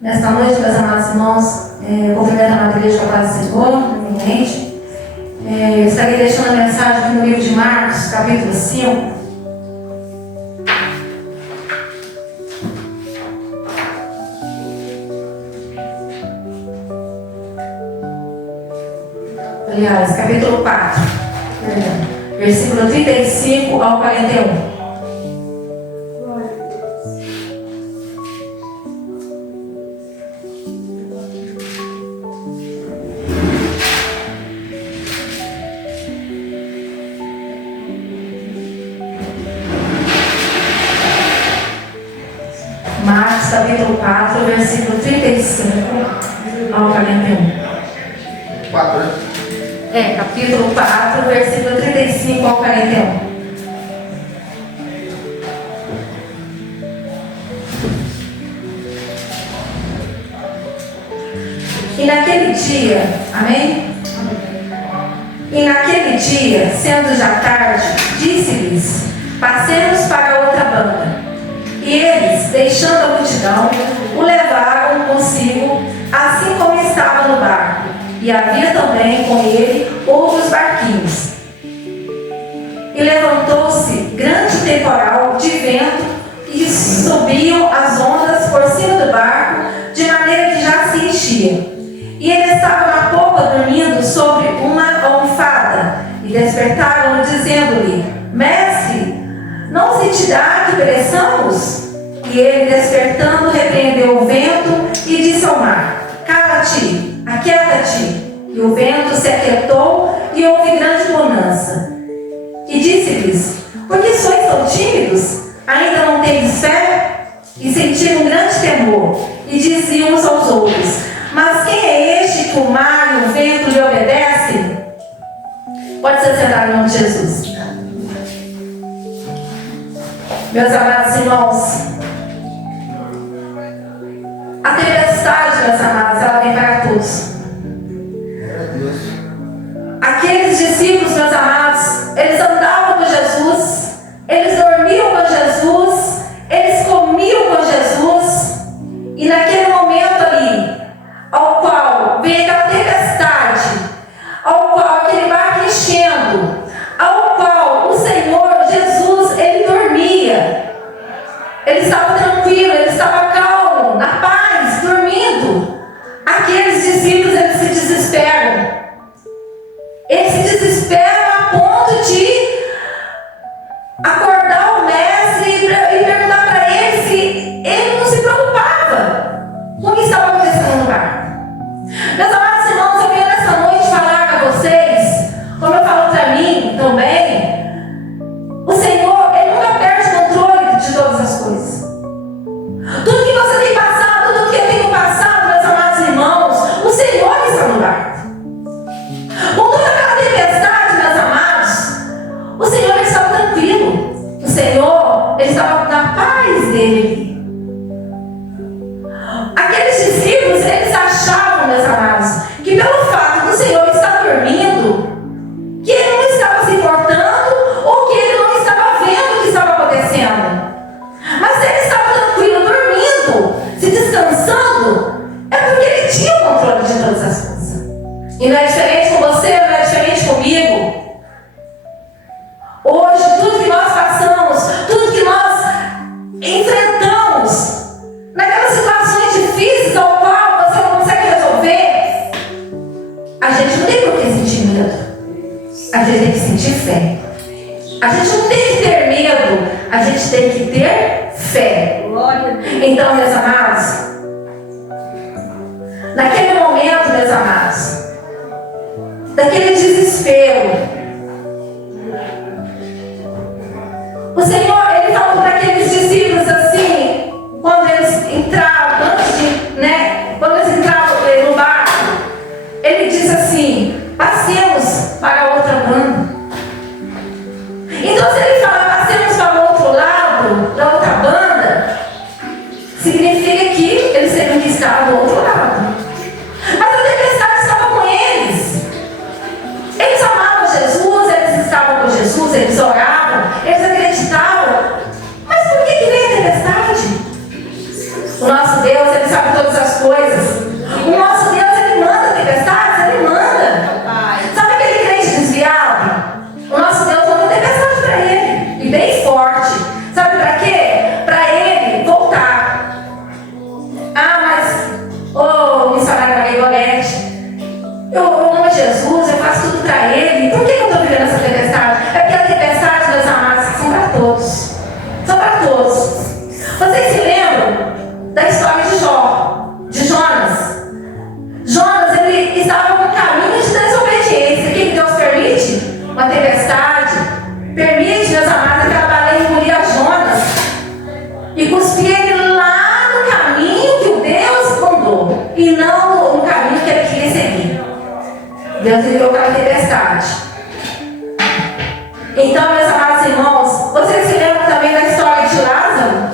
Nesta noite, meus amados irmãos, cumprimento a amada igreja com a paz do Senhor, primeiramente. Estarei deixando a mensagem aqui no livro de Marcos, capítulo 5. Aliás, capítulo 4, versículo 35 ao 41. Marcos, capítulo 4, versículo 35 ao 41. 4, né? Capítulo 4, versículo 35 ao 41. E naquele dia, amém? E naquele dia, sendo já tarde, disse-lhes: passemos para outra banda. E eles, deixando a multidão, o levaram consigo, assim como estava no barco. E havia também com ele outros barquinhos. E levantou-se grande temporal de vento, e subiam as ondas por cima do barco, de maneira que já se enchia. E ele estava na popa dormindo sobre uma almofada. E despertaram-no, dizendo-lhe: Mestre, não se te dá que pereçamos? E ele, despertando, repreendeu o vento e disse ao mar: Cala-te, aquieta-te. E o vento se aquietou e houve grande bonança. E disse-lhes: Por que sois tão tímidos? Ainda não tendes fé? E sentiram um grande temor. E diziam uns aos outros: Mas quem é este que o mar e o vento lhe obedecem? Pode ser sentado em nome de Jesus. Meus amados irmãos, a tempestade, meus amados, ela vem para todos. Aqueles discípulos, meus amados, eles andavam com Jesus, eles dormiam com Jesus, eles comiam com Jesus, e naquele momento ali, ao qual veio aquela tempestade, ao qual aquele barco enchendo, ao qual o Senhor Jesus, ele dormia, ele estava tranquilo, ele estava calmo, na paz, dormindo. Aqueles discípulos, eles se desesperam. Eles se desesperam a ponto de acordar o mestre e perguntar para ele se ele não se preocupava com o que estava acontecendo no barco. Meus amados irmãos, eu venho nessa noite falar para vocês, como eu falo para mim também, o Senhor, ele nunca perde o controle de todas as coisas. Tudo que você tem passado, tudo que eu tenho passado, meus amados irmãos, o Senhor está no barco. Com toda aquela tempestade, meus amados, o Senhor ele estava tranquilo. O Senhor ele estava na paz dele. Aqueles discípulos, eles achavam, meus amados, que pelo fato do Senhor estar dormindo, que ele não estava se importando ou que ele não estava vendo o que estava acontecendo. Mas se ele estava tranquilo, dormindo, se descansando, é porque ele tinha o controle de todas as coisas. E não é diferente com você, não é diferente comigo. Hoje, tudo que nós passamos, tudo que nós enfrentamos, naquelas situações difíceis ao qual você não consegue resolver, a gente não tem por que sentir medo. A gente tem que sentir fé. A gente não tem que ter medo, a gente tem que ter fé. Então, meus amados, naquele momento, meus amados, daquele desespero, o Senhor, ele falou para aqueles discípulos assim, quando eles entravam, quando eles entravam no barco, ele disse assim: passemos para outra banda. Então, se ele fala passemos para o outro lado, da outra banda, significa Eu amo Jesus, eu faço tudo para Ele. Por que eu estou vivendo essa tempestade? É porque a tempestade, meus amados, são para todos. São para todos. Vocês se lembram da história de Jonas? Jonas, ele estava no caminho de desobediência. O que Deus permite? Uma tempestade. Permite, meus amados, aquela baleia engolir a Jonas e cuspir ele lá no caminho que o Deus mandou e não no caminho que ele queria seguir. Deus enviou para a tempestade. Então, meus amados irmãos, vocês se lembram também da história de Lázaro?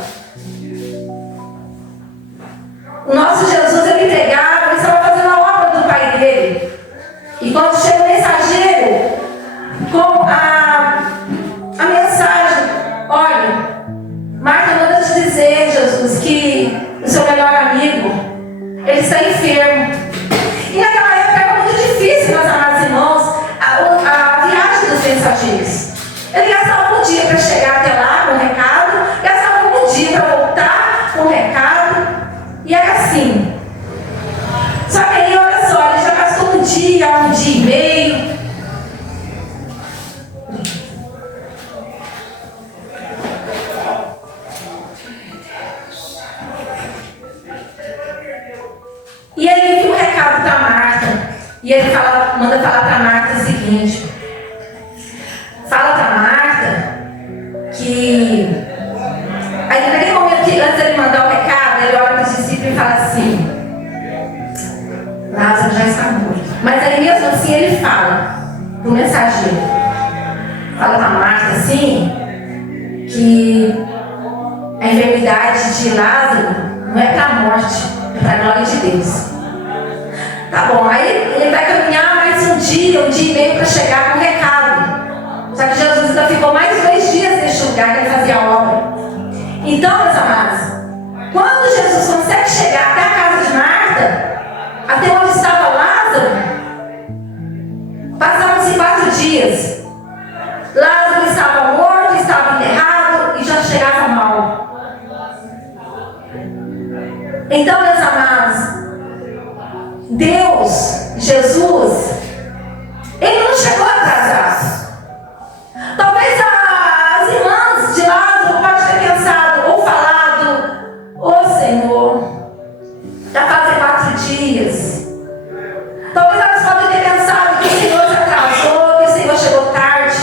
O nosso Jesus, ele pregava, ele estava fazendo a obra do Pai dele. E quando chega o mensageiro com a mensagem: olha, Marta manda te dizer, Jesus, que o seu melhor amigo, ele está enfermo. E naquela época era muito difícil, meus amados irmãos, a viagem dos mensageiros. Ele gastava um dia para chegar até lá com o recado, gastava um dia para voltar com o recado, e era assim. Só que aí, olha só, ele já gastou um dia e meio. E ele envia um recado para Marta. E ele manda falar para Marta o seguinte: fala para Marta que aí naquele momento que antes de ele mandar o recado, ele olha para os discípulos e fala assim: Lázaro já está morto. Mas aí mesmo assim ele fala para o mensageiro, fala para Marta assim, que a enfermidade de Lázaro não é para a morte, é para a glória de Deus. Tá bom, aí ele vai caminhar mais um dia e meio para chegar com o recado. Só que Jesus ainda ficou mais 2 dias neste lugar que ele fazia a obra. Então, meus amados, quando Jesus consegue chegar até a casa de Marta, até onde estava Lázaro, passaram-se 4 dias. Lázaro estava morto, estava enterrado e já cheirava mal. Então, meus amados, Deus, Jesus, Ele não chegou atrasado. Talvez as irmãs de Lázaro podem ter pensado ou falado: ô Senhor, já fazem 4 dias. Talvez elas podem ter pensado que o Senhor se atrasou, que o Senhor chegou tarde.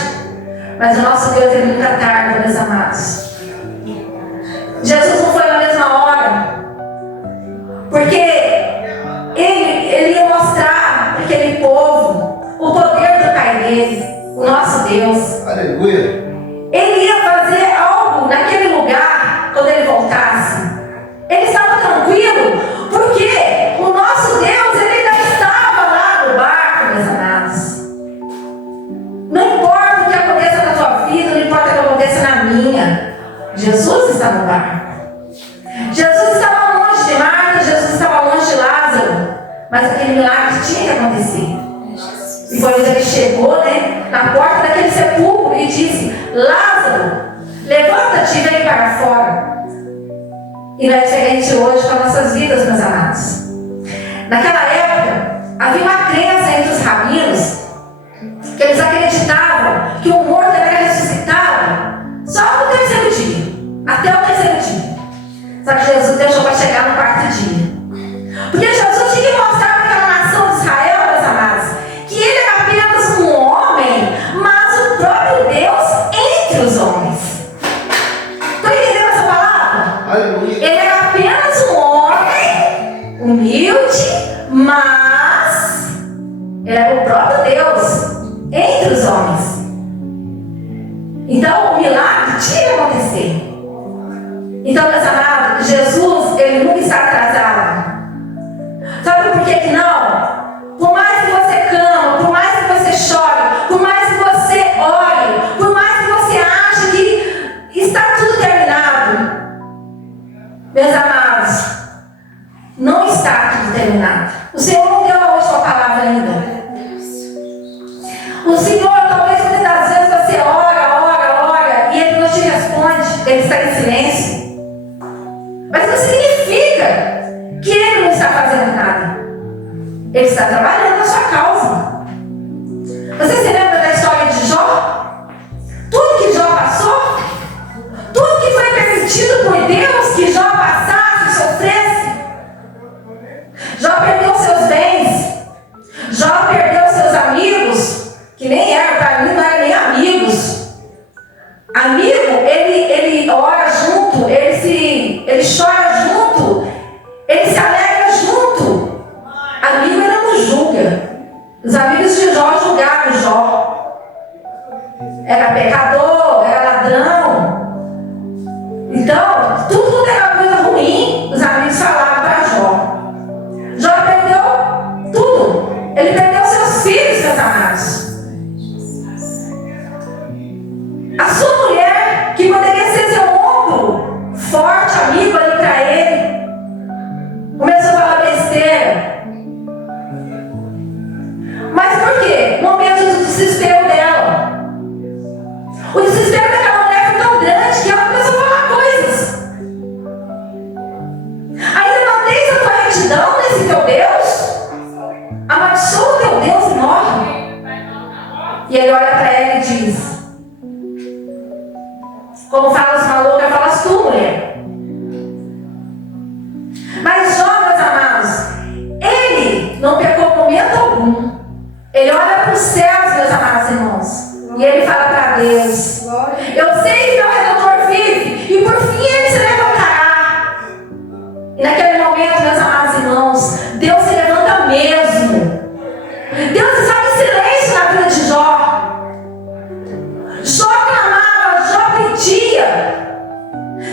Mas o nosso Deus é nunca tarde, meus amados. Jesus não foi na mesma hora, porque ele ia mostrar para aquele povo o poder do Pai dele, o nosso Deus. Aleluia. Ele ia fazer algo naquele lugar quando ele voltasse. Ele estava tranquilo, porque o nosso Deus, ele ainda estava lá no barco, meus amados. Não importa o que aconteça na tua vida, não importa o que aconteça na minha, Jesus está no barco. Jesus estava longe de Marta, Jesus estava longe de Lázaro, mas aquele milagre tinha que acontecer. E quando ele chegou, na porta daquele sepulcro e disse: Lázaro, levanta-te e vem para fora. E não é diferente hoje com as nossas vidas, meus amados. Naquela época, havia uma crença entre os rabinos, que eles acreditavam que o morto era ressuscitado só no 3º dia, até o 3º dia. Só que Jesus deixou para chegar no 4º dia. Porque Jesus tinha que mostrar para aquela nação de Israel, meus amados, que ele era apenas um homem, mas o próprio Deus entre os homens. Estão entendendo essa palavra? Aleluia. Ele era apenas um homem, humilde, mas ele era o próprio Deus entre os homens. Então o milagre tinha que acontecer. Então, meus amados, Jesus, ele nunca está atrasado. Sabe por que não? Por mais que você clama, por mais que você chore, por mais que você ore, por mais que você ache que está tudo terminado, meus amados, não está tudo terminado. O Senhor não deu hoje sua palavra ainda. O Senhor, talvez muitas das vezes você ora, e Ele não te responde, Ele está em silêncio. Mas não significa que Ele não está fazendo nada. Ele está trabalhando na sua causa. Você se lembra da história de Jó? Tudo que Jó passou, tudo que foi permitido por Deus que Jó passasse, sofresse. Jó perdeu seus bens. Jó perdeu seus amigos, que nem eram, para mim não eram nem amigos. Amigo, ele ora junto, ele chora junto, ele se alegra junto. Amigo, ele não julga. Os amigos de Jó julgaram Jó. Era pecador, era ladrão. Então, tudo era coisa ruim, os amigos falavam para Jó. Jó perdeu tudo. Ele perdeu seus filhos, meus amados. A sua mulher, que poderia ser seu ombro forte, amigo ali para ele, começou a falar besteira. Mas por quê? O momento do desespero dela. O desespero daquela mulher foi tão grande que ela começou a falar coisas. Ainda não tens a tua retidão nesse teu Deus? Amaldiçoa o teu Deus e morre. E ele olha para ela e diz: como falas maluca, falas tu, mulher. Mas Jó, meus amados, ele não pecou momento algum. Ele olha para os céus, meus amados irmãos, e ele fala para Deus: eu sei que meu Redentor vive, e por fim ele se levantará. E naquele momento, meus amados irmãos, Deus se levanta mesmo. Deus estava em silêncio na vida de Jó. Jó clamava, Jó pedia: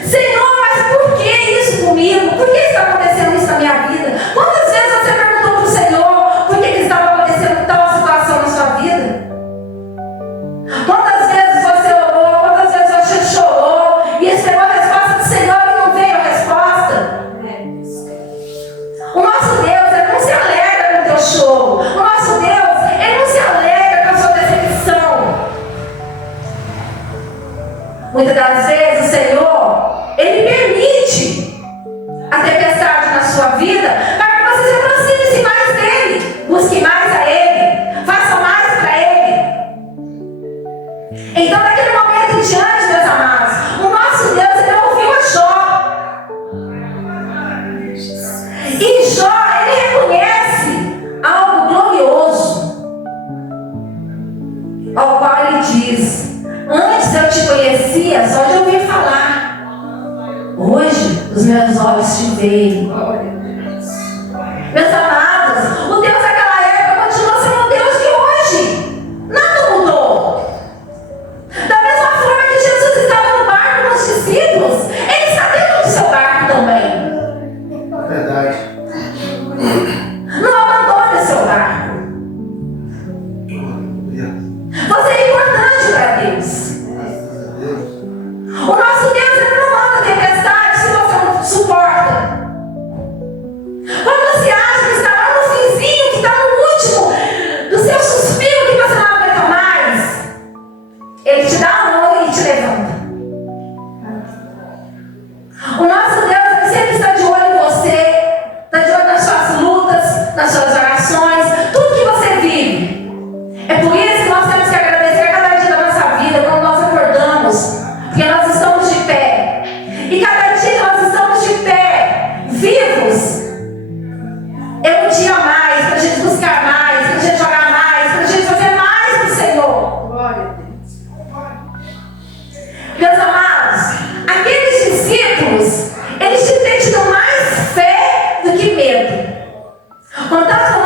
Senhor, mas por que isso comigo? Por que está acontecendo isso na minha vida? Quantas vezes você perguntou para o Senhor por que estava acontecendo tal situação na sua vida? Quantas vezes você orou? Quantas vezes você chorou e esperou a resposta do Senhor e não veio a resposta? O nosso Deus, ele não se alegra com o teu choro. O nosso Deus, ele não se alegra com a sua decepção. Muitas das vezes o Senhor, ele permite a tempestade na sua vida para que você se aproxime mais dele, busque mais a ele, faça mais para ele. Então, naquele momento em diante, meus amados, o nosso Deus, ele ouviu a Jó. E Jó, ele reconhece algo glorioso, ao qual ele diz: antes eu te conhecia só de ouvir falar. Hoje os meus olhos te veem. Meus amados, o Deus daquela época continua sendo o Deus de hoje. Nada mudou. Da mesma forma que Jesus estava no barco com os discípulos, ele está dentro do seu barco também. Verdade. Não abandone o seu barco. Você é importante para Deus. O nosso Deus, ele não manda tempestade se você não suporta. Quando você acha que está lá no finzinho, que está no último do seu suspiro, que você não aguenta mais, ele te dá a mão e te levanta. O nosso Deus, ele sempre está de olho em você, está de olho nas suas lutas, nas suas orações, tudo que você vive. É por isso que nós temos que agradecer a cada dia da nossa vida, quando nós acordamos, porque nós estamos de pé. E cada dia que nós estamos de pé, vivos, é um dia a mais para a gente buscar mais, para a gente jogar mais, para a gente fazer mais para o Senhor. Glória a Deus. Meus amados, aqueles discípulos, eles têm tido mais fé do que medo. Com tanto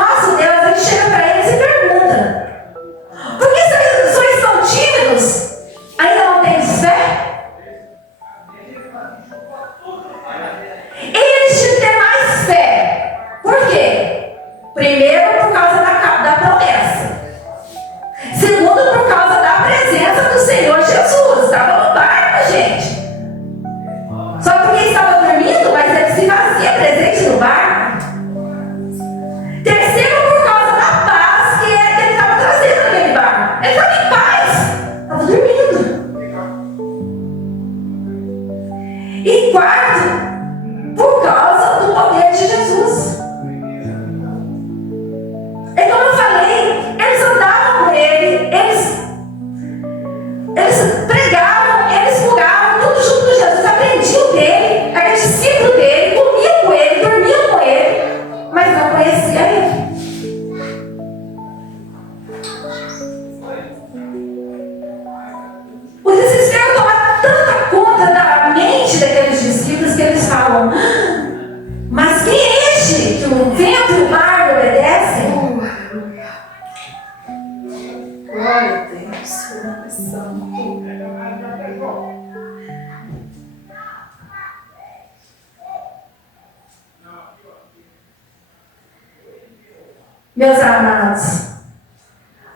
Meus amados,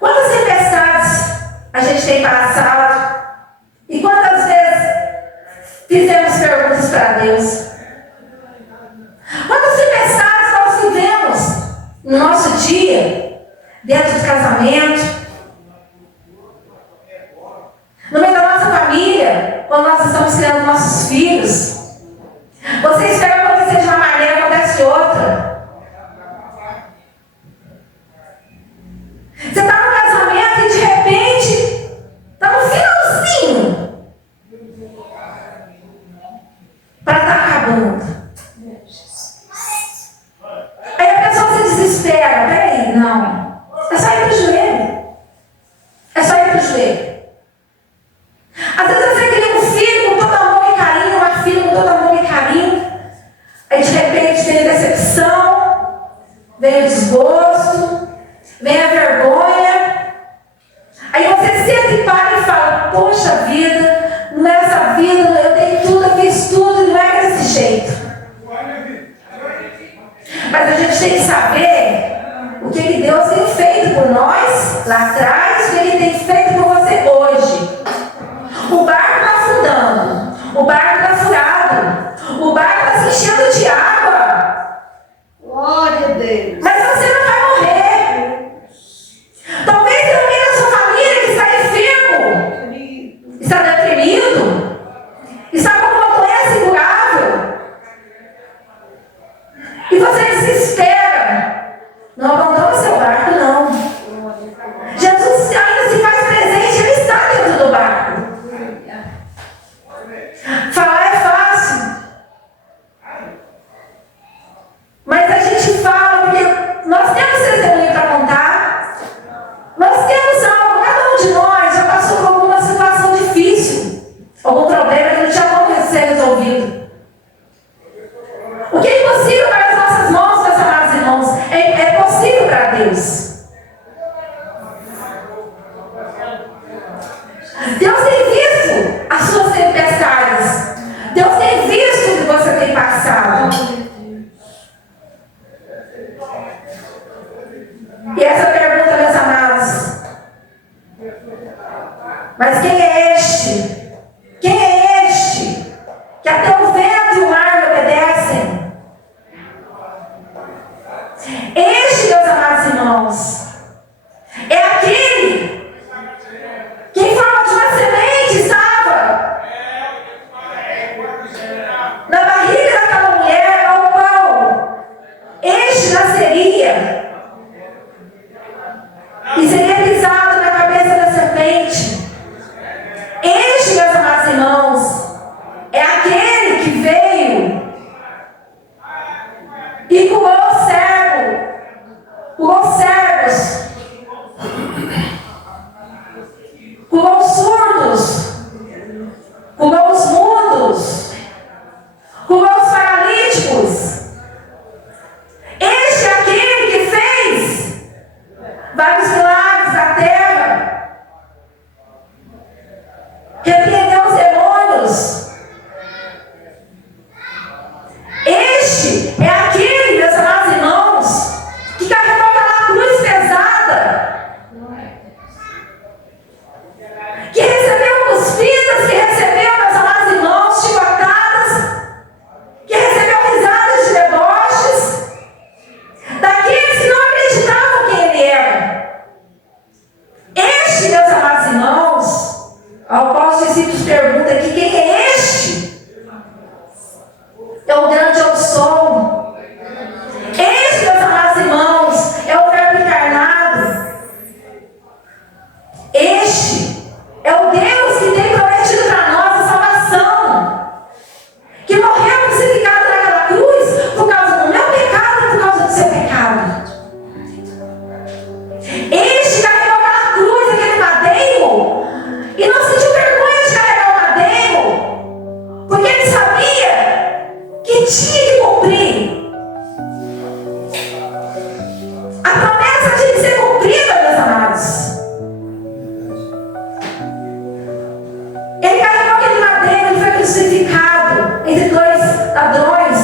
quantas tempestades a gente tem passado e quantas vezes fizemos perguntas para Deus? Quantas tempestades nós vivemos no nosso dia, dentro do casamento, no meio da nossa família, quando nós estamos criando nossos filhos? Você espera acontecer de uma maneira, acontece de outra. Você está no casamento e de repente está no finalzinho para estar acabando. Aí a pessoa se desespera. Peraí, não. É só ir para o joelho. É só ir para o joelho. Às vezes você cria um filho com todo amor e carinho, uma filha com todo amor e carinho. Aí de repente vem a decepção, vem o desgosto, vem a vergonha. Aí você senta e para e fala: poxa vida, nessa vida eu dei tudo, eu fiz tudo e não era desse jeito. Mas a gente tem que saber o que Deus tem feito por nós lá atrás, o que Ele tem feito por você hoje. O barco está afundando, o barco está furado, o barco está se enchendo de água. Glória a Deus. Mas você não vai morrer. Talvez tem alguém na sua família que está enfermo, está deprimido, está com uma doença incurável. E você desespera. Não abandona o seu barco, não. Jesus ainda se faz presente, Ele está dentro do barco. Falar é fácil. Mas a gente fala porque nós temos testemunho para contar. Nós temos algo, cada um de nós já passou por alguma situação difícil, algum problema que não tinha como ser resolvido. O que é impossível para as nossas mãos, meus amados irmãos, é possível para Deus. Deus tem visto as suas tempestades. Deus tem visto o que você tem passado. E essa pergunta, meus amados: mas quem é este? Quem é este que até o vento e o mar lhe obedecem? Este, meus amados irmãos, é aquele que em forma de uma semente estava na barriga daquela mulher, ao qual este nasceria e seria pisado na cabeça da serpente. Este, meus amados irmãos, é aquele que veio e curou o cego, curou os cegos, curou os surdos, curou os mudos, curou os paralíticos. Este é aquele que fez vários milagres na terra, repreendeu os demônios. Este é aquele, meus amados irmãos, que carregou aquela cruz pesada, que recebeu cuspidas, que recebeu, meus amados irmãos, chicotadas, que recebeu risadas de deboches, daqueles que não acreditavam quem Ele era. Este, meus amados irmãos, ao qual os discípulos perguntam aqui: quem é este? É o grande eu sou. Este, meus amados irmãos, é o Verbo encarnado. Este é o Deus que tem prometido para nós a salvação, que morreu crucificado naquela cruz por causa do meu pecado e por causa do seu pecado. Este carregou aquela cruz, aquele madeiro, e não sentiu vergonha de carregar o madeiro, porque ele sabia que tinha que cumprir. A promessa tinha que ser cumprida, meus amados. Ele carregou aquele madeiro, ele foi crucificado entre dois ladrões.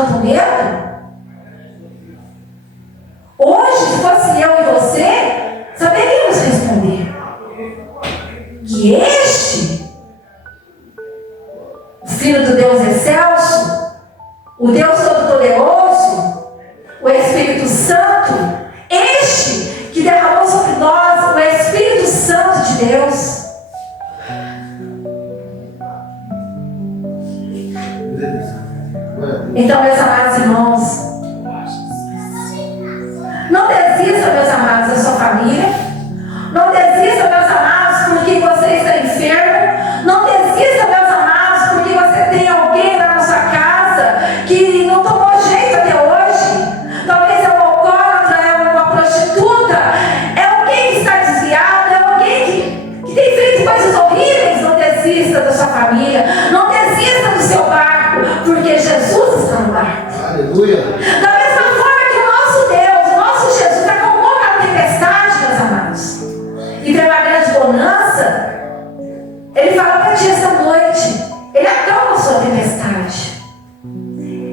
tanto medo? Hoje, se fosse eu e você, saberíamos responder. Que este, o Filho do Deus excelso, o Deus Todo-Poderoso, o Espírito Santo, este que derramou sobre nós o Espírito Santo de Deus. Então, meus amados irmãos, não desista, meus amados, da sua família. Não desista, meus amados, porque você está enfermo. Não desista, meus amados, porque você tem alguém lá na sua casa que não tomou jeito até hoje. Talvez é um alcoólatra, é uma prostituta, é alguém que está desviado, é alguém que tem feito coisas horríveis. Não desista da sua família. Não desista do seu barco, porque Jesus está no barco. Aleluia. Da mesma forma que o nosso Deus, o nosso Jesus, acalmou a tempestade, meus amados, e tem uma grande bonança. Ele fala para ti esta noite, Ele acalma a sua tempestade.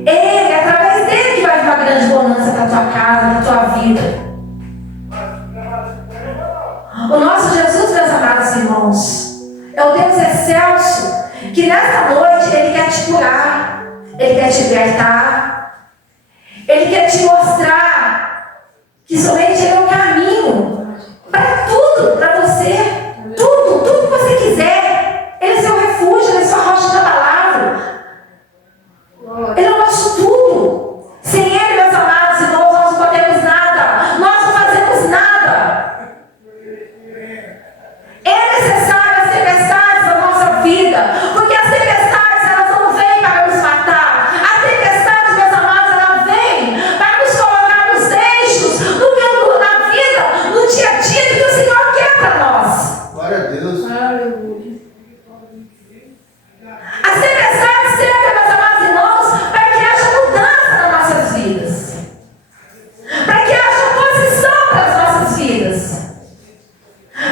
Ele, através dele, que vai vir uma grande bonança para a tua casa, para a tua vida. O nosso Jesus, meus amados irmãos, é o Deus excelso, que nesta noite Ele quer te curar, Ele quer te libertar, Ele quer te mostrar que somente Ele é o caminho para tudo, para você. Tudo que você quiser. Ele é seu refúgio, Ele é sua rocha inabalável. Ele é o nosso tudo. Sem Ele, meus amados irmãos, nós não podemos nada. Nós não fazemos nada. É necessário as tempestades na nossa vida, porque as tempestades, elas não vêm para nos matar. A tempestade, meus amados, ela vem para nos colocar nos eixos, na vida, no dia a dia que o Senhor quer para nós. Glória a Deus. Aleluia. As tempestades servem, meus amados irmãos, para que haja mudança nas nossas vidas, para que haja posição para as nossas vidas,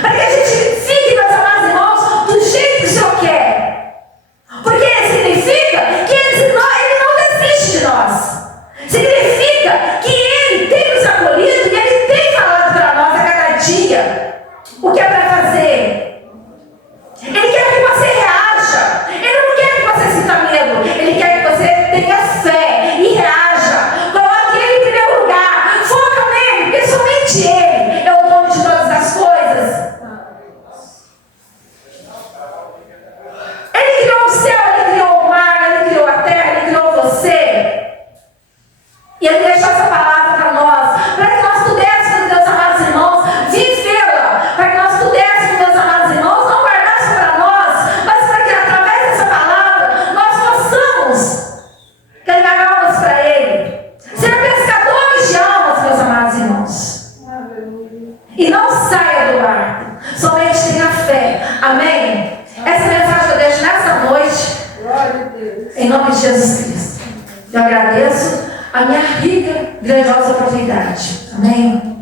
para que a gente fique, meus amados irmãos, do jeito que o Senhor quer. Porque significa que Ele não desiste de nós. Significa que Ele tem nos acolhido e Ele tem falado para nós a cada dia o que é para fazer. Ele quer que você reaja. Ele não quer que você sinta medo. Ele quer que você tenha fé e reaja. Coloque Ele em primeiro lugar. Foca nele, porque somente Ele é o dono de todas as coisas. Ele criou o céu, Ele criou o mar, Ele criou a terra, Ele criou você. E Ele deixou essa palavra para nós, para que nós pudéssemos, meus amados irmãos, vivê-la, para que nós pudéssemos, meus amados irmãos, não guardar só para nós, mas para que através dessa palavra nós possamos ganhar almas para Ele, ser pescadores de almas, meus amados irmãos. E não saia do barco, somente tenha fé. Amém? Essa mensagem eu deixo nessa noite, Glória a Deus. em nome de Jesus Cristo. Eu agradeço a minha rica, grandiosa oportunidade. Amém?